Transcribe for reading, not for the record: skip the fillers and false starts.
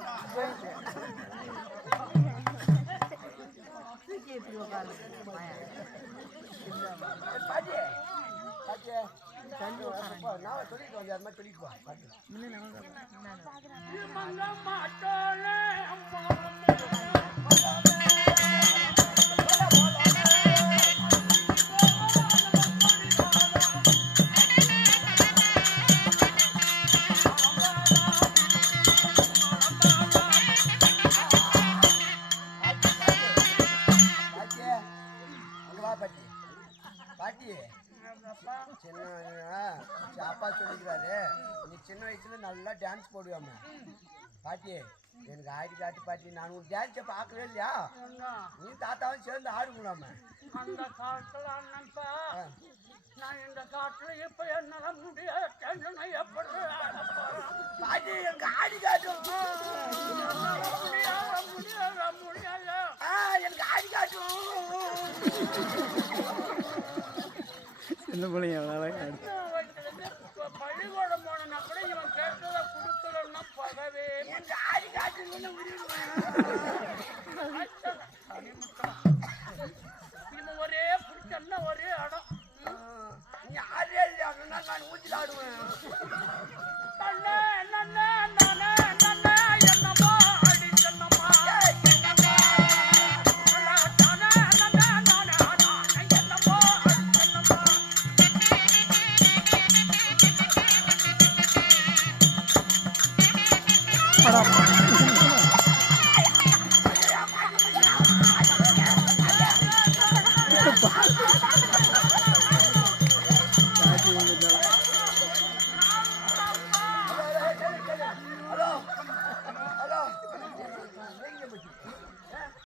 நான் சொல்லிட்டு வந்து அது மாதிரி சொல்லிட்டு வா பாட்டி சின்ன அப்பா சொல்லிக்கிறாரு நீ சின்ன வயசுல நல்லா டான்ஸ் போடுவாம பாட்டி எனக்கு ஆடி காட்டு பாட்டி நான் உன் டான்ஸை பார்க்கவே இல்லையா நீ தாத்தாவும் சேர்ந்து ஆடுங்களாம அந்த காலத்துல அண்ணன்ப்பா நான் இந்த காட்டுல இப்ப என்னால முடியாது எப்படி பாட்டி எனக்கு ஆடி காட்டும் முடியல எனக்கு ஆடி காட்டும் சின்ன பிள்ளைங்க பள்ளிக்கூடம் போனா கூட இவன் கேட்டதை கொடுக்கலன்னா பதவே ஆடி காட்டு இவன் ஒரே பிடிச்சன்னா ஒரே இடம் நீ ஆடே இல்லையா நான் ஊஞ்சில் ஆடுவேன் என்னமோ அடி சொன்னம்மா என்னம்மா